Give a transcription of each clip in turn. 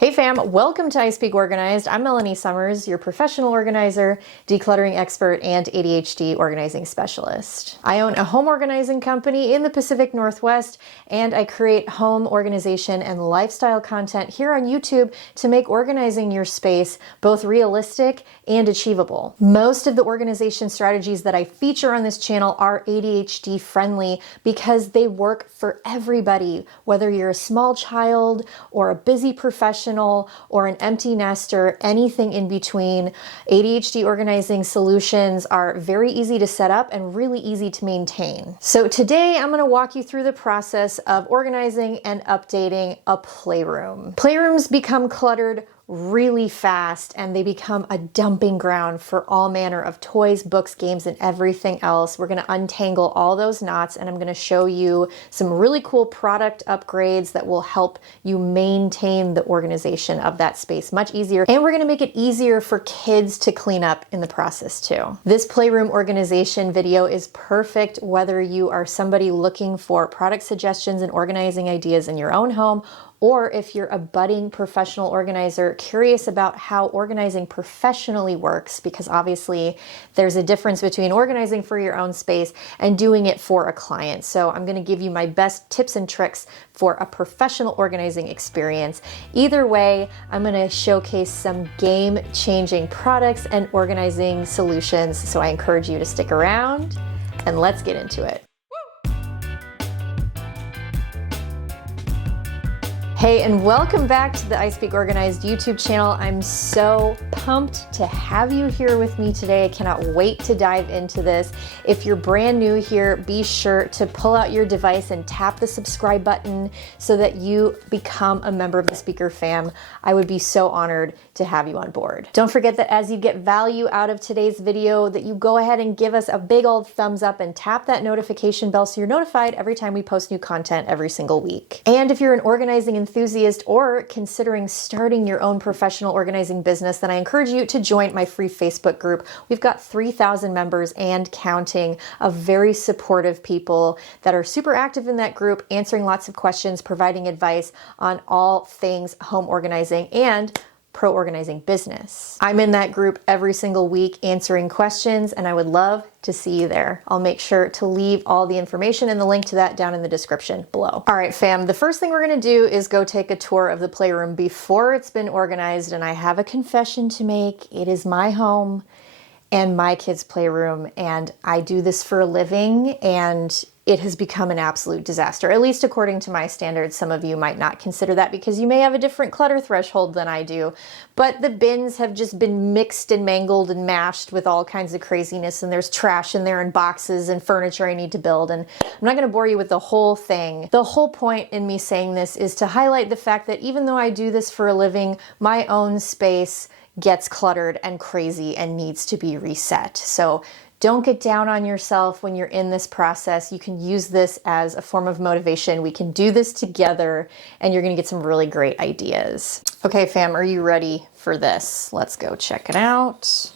Hey fam, welcome to I Speak Organized. I'm Melanie Summers, your professional organizer, decluttering expert, and ADHD organizing specialist. I own a home organizing company in the Pacific Northwest, and I create home organization and lifestyle content here on YouTube to make organizing your space both realistic and achievable. Most of the organization strategies that I feature on this channel are ADHD friendly because they work for everybody, whether you're a small child or a busy professional or an empty nester, anything in between. ADHD organizing solutions are very easy to set up and really easy to maintain. So today I'm going to walk you through the process of organizing and updating a playroom. Playrooms become cluttered really fast and they become a dumping ground for all manner of toys, books, games, and everything else. We're going to untangle all those knots and I'm going to show you some really cool product upgrades that will help you maintain the organization of that space much easier. And we're going to make it easier for kids to clean up in the process too. This playroom organization video is perfect whether you are somebody looking for product suggestions and organizing ideas in your own home, or if you're a budding professional organizer curious about how organizing professionally works, because obviously there's a difference between organizing for your own space and doing it for a client. So I'm going to give you my best tips and tricks for a professional organizing experience. Either way, I'm going to showcase some game-changing products and organizing solutions. So I encourage you to stick around and let's get into it. Hey, and welcome back to the I Speak Organized YouTube channel. I'm so pumped to have you here with me today. I cannot wait to dive into this. If you're brand new here, be sure to pull out your device and tap the subscribe button so that you become a member of the Speaker fam. I would be so honored to have you on board. Don't forget that as you get value out of today's video, that you go ahead and give us a big old thumbs up and tap that notification bell so you're notified every time we post new content every single week. And if you're an organizing enthusiast or considering starting your own professional organizing business, then I encourage you to join my free Facebook group. We've got 3,000 members and counting of very supportive people that are super active in that group, answering lots of questions, providing advice on all things home organizing and pro organizing business. I'm in that group every single week answering questions, and I would love to see you there. I'll make sure to leave all the information and the link to that down in the description below. All right, fam, the first thing we're gonna do is go take a tour of the playroom before it's been organized, and I have a confession to make. It is my home and my kids' playroom, and I do this for a living, and it has become an absolute disaster, at least according to my standards. Some of you might not consider that because you may have a different clutter threshold than I do, but the bins have just been mixed and mangled and mashed with all kinds of craziness, and there's trash in there and boxes and furniture I need to build, and I'm not going to bore you with the whole thing. The whole point in me saying this is to highlight the fact that even though I do this for a living, my own space gets cluttered and crazy and needs to be reset. So don't get down on yourself when you're in this process. You can use this as a form of motivation. We can do this together and you're gonna get some really great ideas. Okay, fam, are you ready for this? Let's go check it out.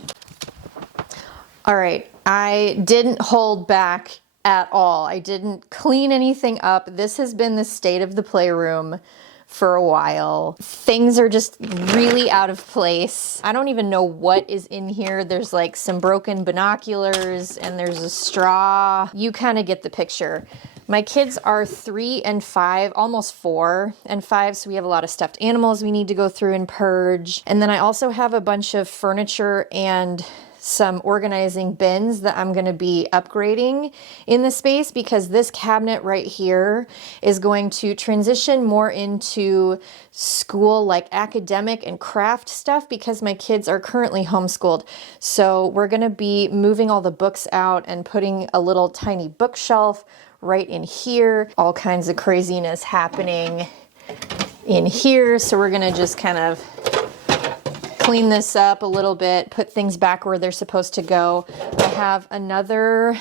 All right, I didn't hold back at all. I didn't clean anything up. This has been the state of the playroom for a while. Things are just really out of place. I don't even know what is in here. There's like some broken binoculars and there's a straw. You kind of get the picture. My kids are 3 and 5, almost 4 and 5, so we have a lot of stuffed animals we need to go through and purge. And then I also have a bunch of furniture and some organizing bins that I'm going to be upgrading in the space, because this cabinet right here is going to transition more into school, like academic and craft stuff, because my kids are currently homeschooled. So we're going to be moving all the books out and putting a little tiny bookshelf right in here. All kinds of craziness happening in here. So we're going to just kind of clean this up a little bit, put things back where they're supposed to go. I have another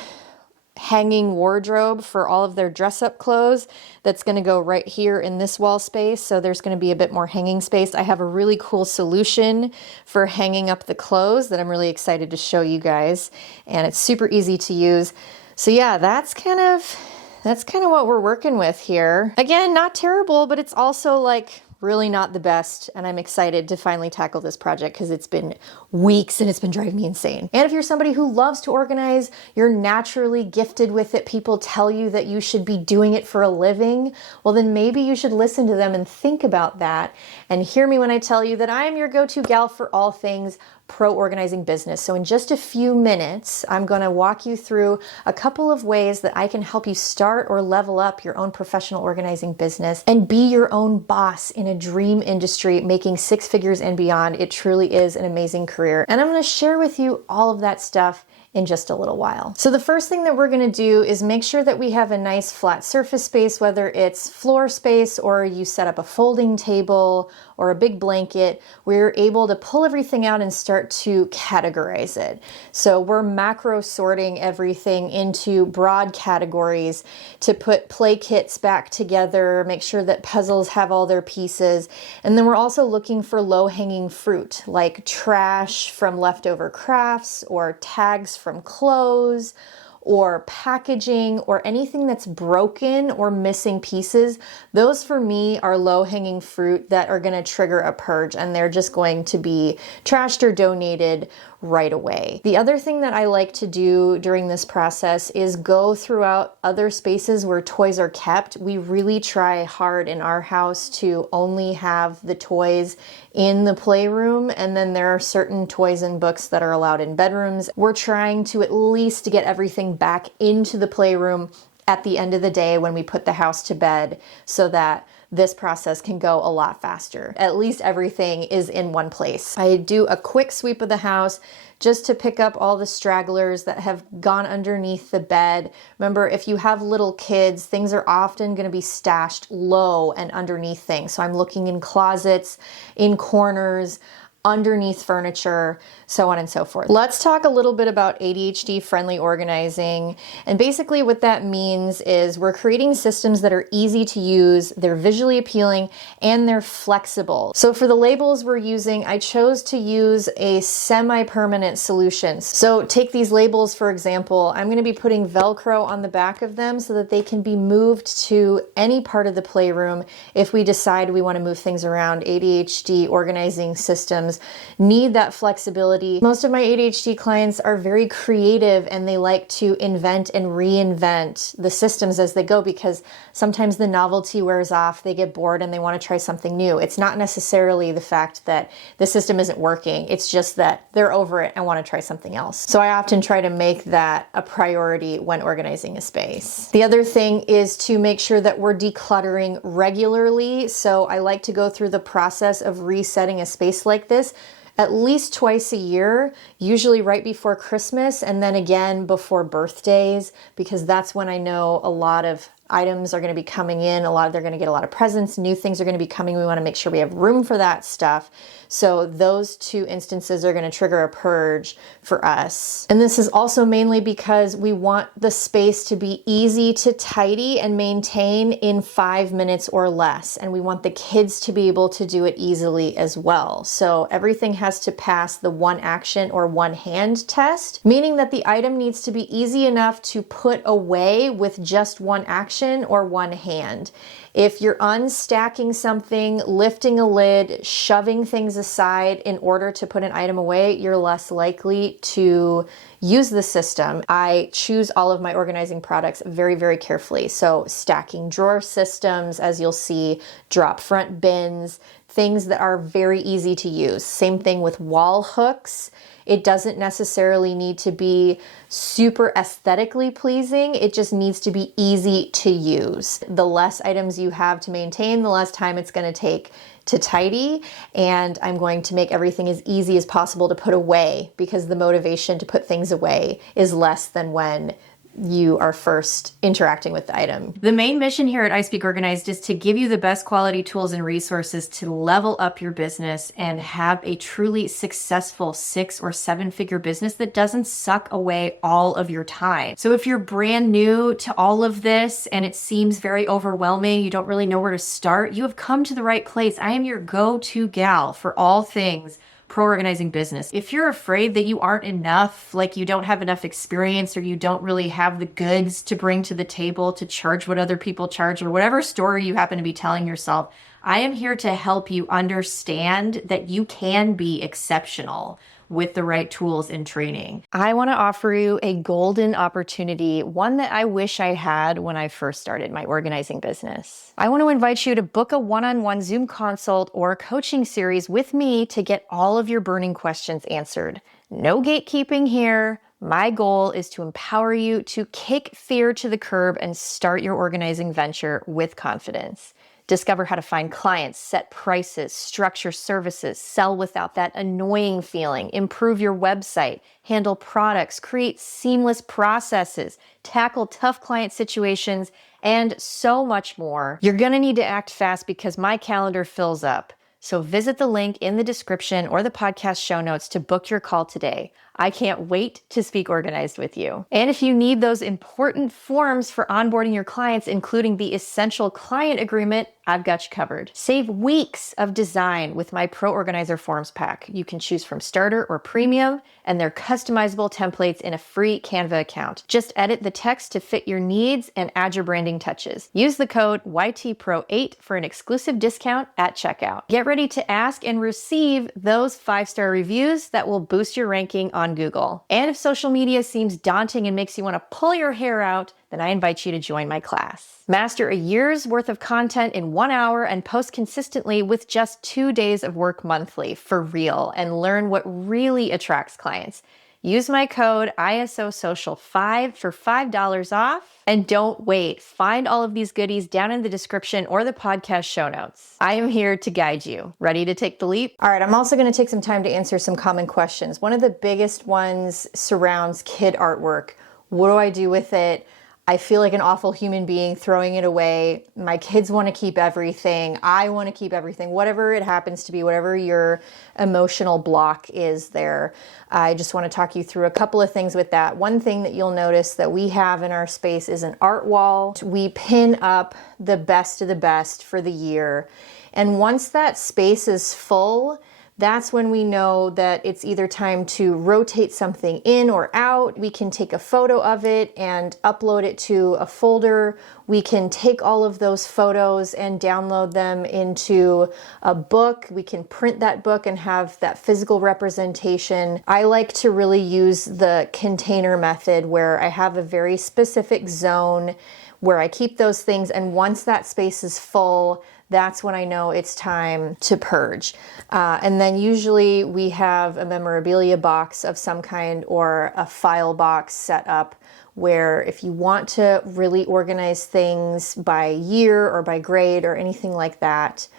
hanging wardrobe for all of their dress-up clothes that's going to go right here in this wall space, so there's going to be a bit more hanging space. I have a really cool solution for hanging up the clothes that I'm really excited to show you guys, and it's super easy to use. So yeah, that's kind of what we're working with here. Again, not terrible, but it's also like really not the best, and I'm excited to finally tackle this project because it's been weeks and it's been driving me insane. And if you're somebody who loves to organize, you're naturally gifted with it, people tell you that you should be doing it for a living, well then maybe you should listen to them and think about that and hear me when I tell you that I am your go-to gal for all things pro organizing business. So in just a few minutes, I'm going to walk you through a couple of ways that I can help you start or level up your own professional organizing business and be your own boss in a dream industry, making six figures and beyond. It truly is an amazing career. And I'm going to share with you all of that stuff in just a little while. So the first thing that we're going to do is make sure that we have a nice flat surface space, whether it's floor space or you set up a folding table or a big blanket. We're able to pull everything out and start to categorize it. So we're macro sorting everything into broad categories to put play kits back together, make sure that puzzles have all their pieces. And then we're also looking for low-hanging fruit like trash from leftover crafts or tags from clothes or packaging or anything that's broken or missing pieces. Those for me are low-hanging fruit that are going to trigger a purge, and they're just going to be trashed or donated right away. The other thing that I like to do during this process is go throughout other spaces where toys are kept. We really try hard in our house to only have the toys in the playroom, and then there are certain toys and books that are allowed in bedrooms. We're trying to at least get everything back into the playroom at the end of the day when we put the house to bed so that this process can go a lot faster. At least everything is in one place. I do a quick sweep of the house just to pick up all the stragglers that have gone underneath the bed. Remember, if you have little kids, things are often going to be stashed low and underneath things. So I'm looking in closets, in corners, underneath furniture, so on and so forth. Let's talk a little bit about ADHD-friendly organizing. And basically what that means is we're creating systems that are easy to use, they're visually appealing, and they're flexible. So for the labels we're using, I chose to use a semi-permanent solution. So take these labels, for example, I'm going to be putting Velcro on the back of them so that they can be moved to any part of the playroom if we decide we want to move things around. ADHD organizing systems need that flexibility. Most of my ADHD clients are very creative and they like to invent and reinvent the systems as they go because sometimes the novelty wears off, they get bored and they want to try something new. It's not necessarily the fact that the system isn't working, it's just that they're over it and want to try something else. So I often try to make that a priority when organizing a space. The other thing is to make sure that we're decluttering regularly. So I like to go through the process of resetting a space like this at least twice a year, usually right before Christmas and then again before birthdays, because that's when I know a lot of items are going to be coming in. They're going to get a lot of presents, new things are going to be coming. We want to make sure we have room for that stuff. So those two instances are going to trigger a purge for us. And this is also mainly because we want the space to be easy to tidy and maintain in 5 minutes or less. And we want the kids to be able to do it easily as well. So everything has to pass the one action or one hand test, meaning that the item needs to be easy enough to put away with just one action or one hand. If you're unstacking something, lifting a lid, shoving things aside in order to put an item away, you're less likely to use the system. I choose all of my organizing products very, very carefully. So stacking drawer systems, as you'll see, drop front bins, things that are very easy to use. Same thing with wall hooks. It doesn't necessarily need to be super aesthetically pleasing. It just needs to be easy to use. The less items you have to maintain, the less time it's going to take to tidy. And I'm going to make everything as easy as possible to put away because the motivation to put things away is less than when you are first interacting with the item. The main mission here at I Speak Organized is to give you the best quality tools and resources to level up your business and have a truly successful 6 or 7 figure business that doesn't suck away all of your time. So if you're brand new to all of this and it seems very overwhelming, you don't really know where to start, you have come to the right place. I am your go-to gal for all things pro-organizing business. If you're afraid that you aren't enough, like you don't have enough experience or you don't really have the goods to bring to the table to charge what other people charge or whatever story you happen to be telling yourself, I am here to help you understand that you can be exceptional with the right tools and training. I want to offer you a golden opportunity, one that I wish I had when I first started my organizing business. I want to invite you to book a one-on-one Zoom consult or coaching series with me to get all of your burning questions answered. No gatekeeping here. My goal is to empower you to kick fear to the curb and start your organizing venture with confidence. Discover how to find clients, set prices, structure services, sell without that annoying feeling, improve your website, handle products, create seamless processes, tackle tough client situations, and so much more. You're gonna need to act fast because my calendar fills up. So visit the link in the description or the podcast show notes to book your call today. I can't wait to speak organized with you. And if you need those important forms for onboarding your clients, including the essential client agreement, I've got you covered. Save weeks of design with my Pro Organizer Forms pack. You can choose from starter or premium, and they're customizable templates in a free Canva account. Just edit the text to fit your needs and add your branding touches. Use the code YTPRO8 for an exclusive discount at checkout. Get ready to ask and receive those 5-star reviews that will boost your ranking on Google. And if social media seems daunting and makes you want to pull your hair out, then I invite you to join my class. Master a year's worth of content in 1 hour and post consistently with just 2 days of work monthly for real, and learn what really attracts clients. Use my code ISOSocial5 for $5 off. And don't wait. Find all of these goodies down in the description or the podcast show notes. I am here to guide you. Ready to take the leap? All right, I'm also going to take some time to answer some common questions. One of the biggest ones surrounds kid artwork. What do I do with it? I feel like an awful human being throwing it away. My kids want to keep everything. I want to keep everything. Whatever it happens to be, whatever your emotional block is there. I just want to talk you through a couple of things with that. One thing that you'll notice that we have in our space is an art wall. We pin up the best of the best for the year. And once that space is full, that's when we know that it's either time to rotate something in or out. We can take a photo of it and upload it to a folder. We can take all of those photos and download them into a book. We can print that book and have that physical representation. I like to really use the container method where I have a very specific zone where I keep those things, and once that space is full, that's when I know it's time to purge. And then usually we have a memorabilia box of some kind or a file box set up where if you want to really organize things by year or by grade or anything like that,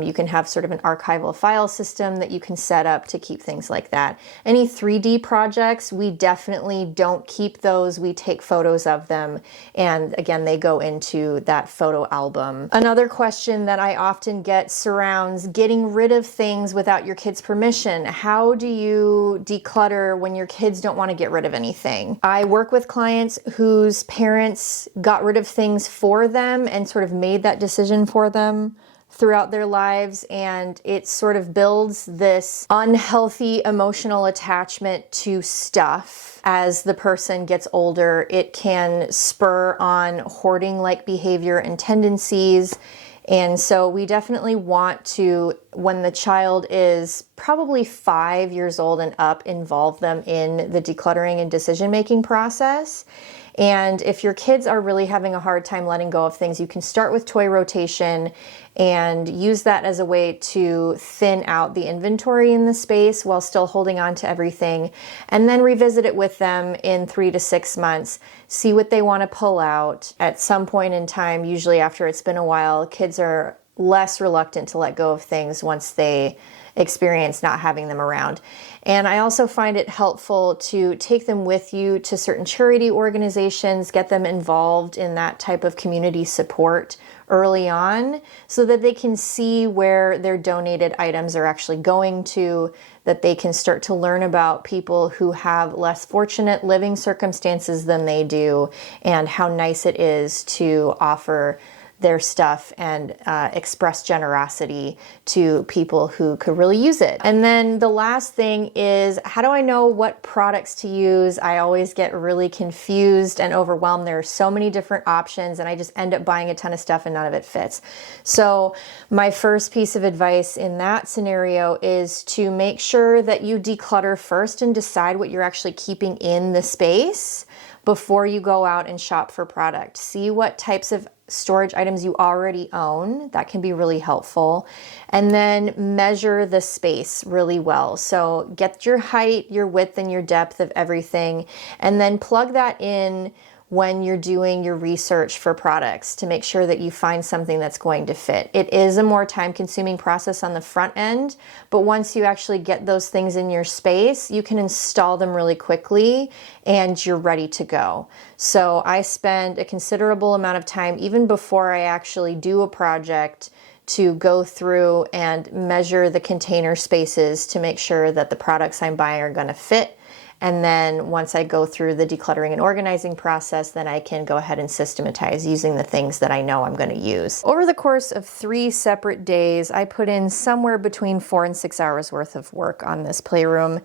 you can have sort of an archival file system that you can set up to keep things like that. Any 3D projects, we definitely don't keep those. We take photos of them, and again, they go into that photo album. Another question that I often get surrounds getting rid of things without your kids' permission. How do you declutter when your kids don't want to get rid of anything? I work with clients whose parents got rid of things for them and sort of made that decision for them throughout their lives, and it sort of builds this unhealthy emotional attachment to stuff. As the person gets older, it can spur on hoarding-like behavior and tendencies. And so we definitely want to, when the child is probably 5 years old and up, involve them in the decluttering and decision-making process. And if your kids are really having a hard time letting go of things, you can start with toy rotation and use that as a way to thin out the inventory in the space while still holding on to everything, and then revisit it with them in 3 to 6 months. See what they want to pull out. At some point in time, usually after it's been a while, kids are less reluctant to let go of things once they experience not having them around. And I also find it helpful to take them with you to certain charity organizations, get them involved in that type of community support early on so that they can see where their donated items are actually going to, that they can start to learn about people who have less fortunate living circumstances than they do, and how nice it is to offer their stuff and express generosity to people who could really use it. And then the last thing is, how do I know what products to use? I always get really confused and overwhelmed. There are so many different options and I just end up buying a ton of stuff and none of it fits. So my first piece of advice in that scenario is to make sure that you declutter first and decide what you're actually keeping in the space before you go out and shop for product. See what types of storage items you already own. That can be really helpful. And then measure the space really well. So get your height, your width, and your depth of everything, and then plug that in when you're doing your research for products to make sure that you find something that's going to fit. It is a more time-consuming process on the front end, but once you actually get those things in your space, you can install them really quickly and you're ready to go. So I spend a considerable amount of time, even before I actually do a project, to go through and measure the container spaces to make sure that the products I'm buying are going to fit. And then once I go through the decluttering and organizing process, then I can go ahead and systematize using the things that I know I'm going to use. Over the course of 3 separate days, I put in somewhere between 4 and 6 hours worth of work on this playroom.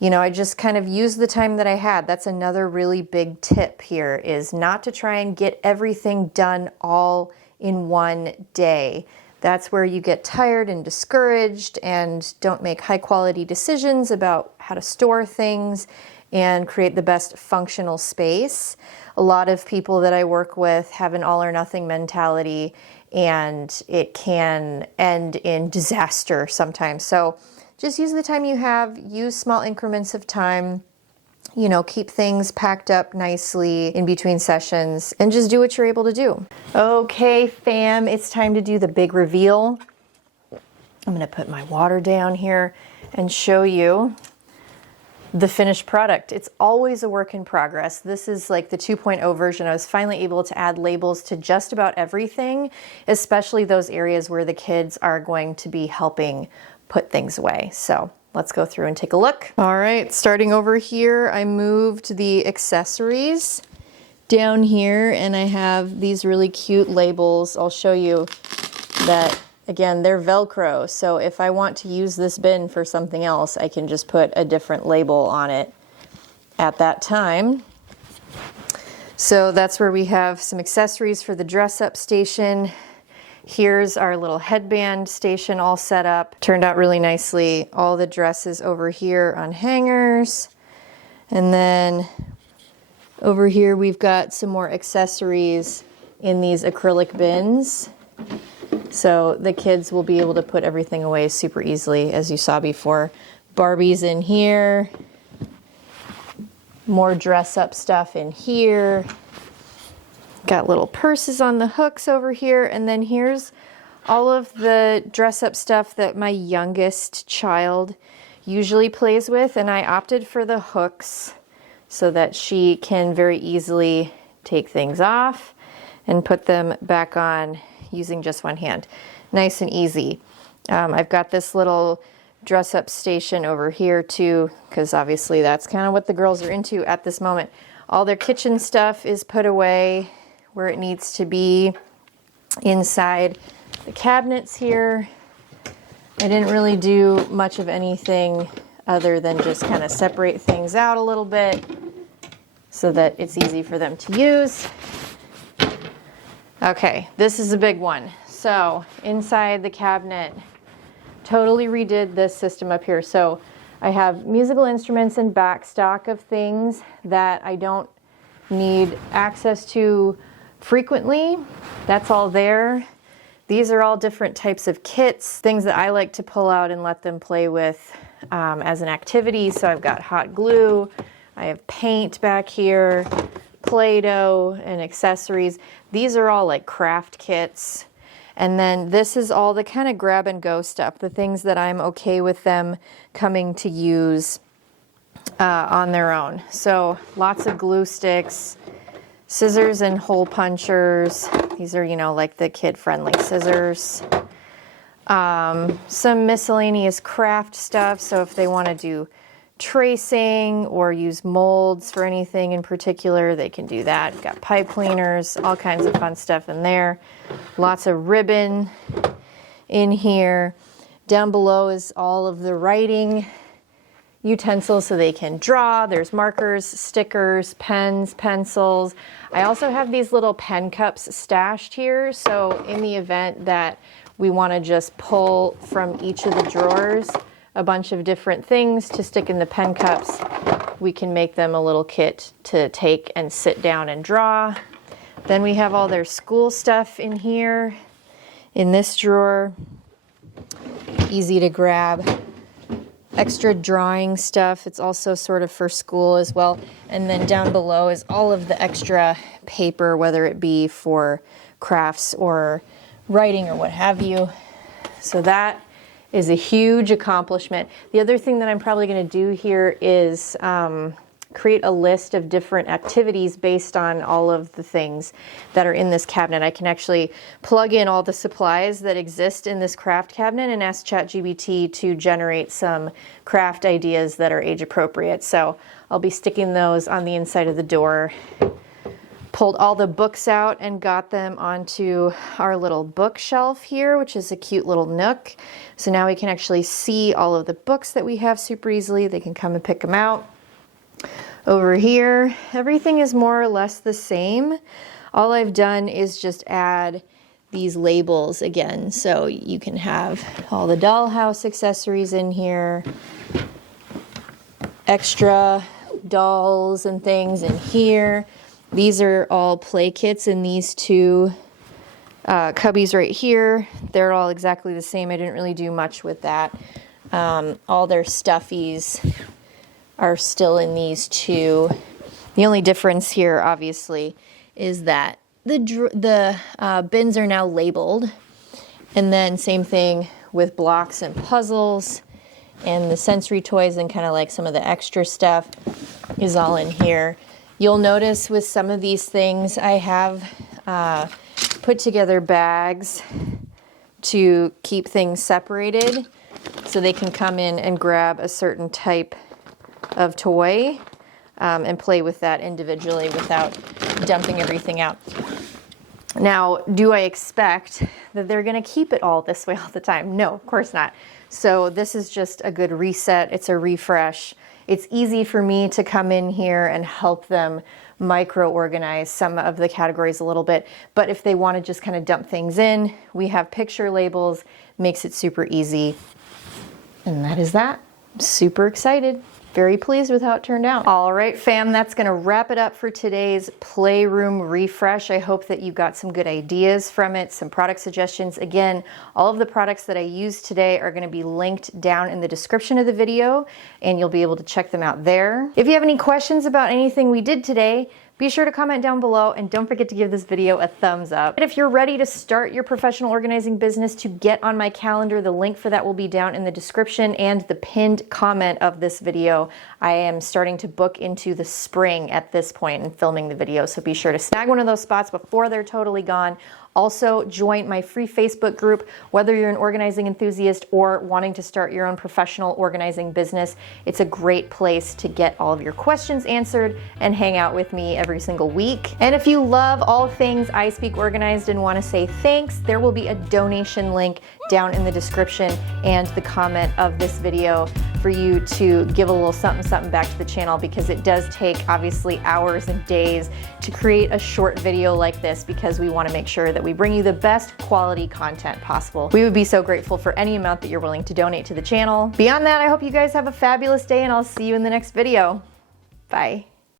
You know, I just kind of used the time that I had. That's another really big tip here, is not to try and get everything done all in one day. That's where you get tired and discouraged and don't make high quality decisions about how to store things and create the best functional space. A lot of people that I work with have an all or nothing mentality, and it can end in disaster sometimes. So just use the time you have, use small increments of time, you know, keep things packed up nicely in between sessions, and just do what you're able to do. Okay, fam, it's time to do the big reveal. I'm gonna put my water down here and show you the finished product. It's always a work in progress. This is like the 2.0 version. I was finally able to add labels to just about everything, especially those areas where the kids are going to be helping put things away. So let's go through and take a look. All right, starting over here, I moved the accessories down here and I have these really cute labels. I'll show you that, again, they're Velcro. So if I want to use this bin for something else, I can just put a different label on it at that time. So that's where we have some accessories for the dress-up station. Here's our little headband station all set up. Turned out really nicely. All the dresses over here on hangers. And then over here we've got some more accessories in these acrylic bins. So the kids will be able to put everything away super easily, as you saw before. Barbie's in here. More dress-up stuff in here. Got little purses on the hooks over here, and then here's all of the dress-up stuff that my youngest child usually plays with, and I opted for the hooks so that she can very easily take things off and put them back on using just one hand. Nice and easy. I've got this little dress-up station over here too, because obviously that's kind of what the girls are into at this moment. All their kitchen stuff is put away where it needs to be inside the cabinets here. I didn't really do much of anything other than just kind of separate things out a little bit so that it's easy for them to use. Okay, this is a big one. So inside the cabinet, totally redid this system up here. So I have musical instruments and back stock of things that I don't need access to frequently. That's all there. These are all different types of kits, things that I like to pull out and let them play with as an activity. So I've got hot glue, I have paint back here, Play-Doh, and accessories. These are all like craft kits. And then this is all the kind of grab and go stuff, the things that I'm okay with them coming to use on their own. So lots of glue sticks, scissors and hole punchers. These are, you know, like the kid-friendly scissors. Some miscellaneous craft stuff. So if they want to do tracing or use molds for anything in particular, they can do that. Got pipe cleaners, all kinds of fun stuff in there. Lots of ribbon in here. Down below is all of the writing utensils so they can draw. There's markers, stickers, pens, pencils. I also have these little pen cups stashed here, so in the event that we want to just pull from each of the drawers a bunch of different things to stick in the pen cups, we can make them a little kit to take and sit down and draw. Then we have all their school stuff in here in this drawer. Easy to grab. Extra drawing stuff. It's also sort of for school as well. And then down below is all of the extra paper, whether it be for crafts or writing or what have you. So that is a huge accomplishment. The other thing that I'm probably going to do here is create a list of different activities based on all of the things that are in this cabinet. I can actually plug in all the supplies that exist in this craft cabinet and ask ChatGPT to generate some craft ideas that are age appropriate. So I'll be sticking those on the inside of the door. Pulled all the books out and got them onto our little bookshelf here, which is a cute little nook. So now we can actually see all of the books that we have super easily. They can come and pick them out. Over here, everything is more or less the same. All I've done is just add these labels again. So you can have all the dollhouse accessories in here, extra dolls and things in here. These are all play kits in these two cubbies right here. They're all exactly the same. I didn't really do much with that. All their stuffies are still in these two. The only difference here, obviously, is that the bins are now labeled. And then same thing with blocks and puzzles. And the sensory toys and kind of like some of the extra stuff is all in here. You'll notice with some of these things, I have put together bags to keep things separated so they can come in and grab a certain type of toy and play with that individually without dumping everything out. Now, do I expect that they're going to keep it all this way all the time? No, of course not. So this is just a good reset. It's a refresh. It's easy for me to come in here and help them micro-organize some of the categories a little bit. But if they want to just kind of dump things in, we have picture labels, makes it super easy. And that is that. I'm super excited. Very pleased with how it turned out. All right, fam, that's gonna wrap it up for today's Playroom Refresh. I hope that you got some good ideas from it, some product suggestions. Again, all of the products that I used today are gonna be linked down in the description of the video, and you'll be able to check them out there. If you have any questions about anything we did today, be sure to comment down below and don't forget to give this video a thumbs up. And if you're ready to start your professional organizing business, to get on my calendar, the link for that will be down in the description and the pinned comment of this video. I am starting to book into the spring at this point and filming the video, so be sure to snag one of those spots before they're totally gone. Also, join my free Facebook group, whether you're an organizing enthusiast or wanting to start your own professional organizing business. It's a great place to get all of your questions answered and hang out with me every single week. And if you love all things I Speak Organized and want to say thanks, there will be a donation link down in the description and the comment of this video for you to give a little something back to the channel, because it does take obviously hours and days to create a short video like this, because we want to make sure that we bring you the best quality content possible. We would be so grateful for any amount that you're willing to donate to the channel. Beyond that, I hope you guys have a fabulous day, and I'll see you in the next video. Bye.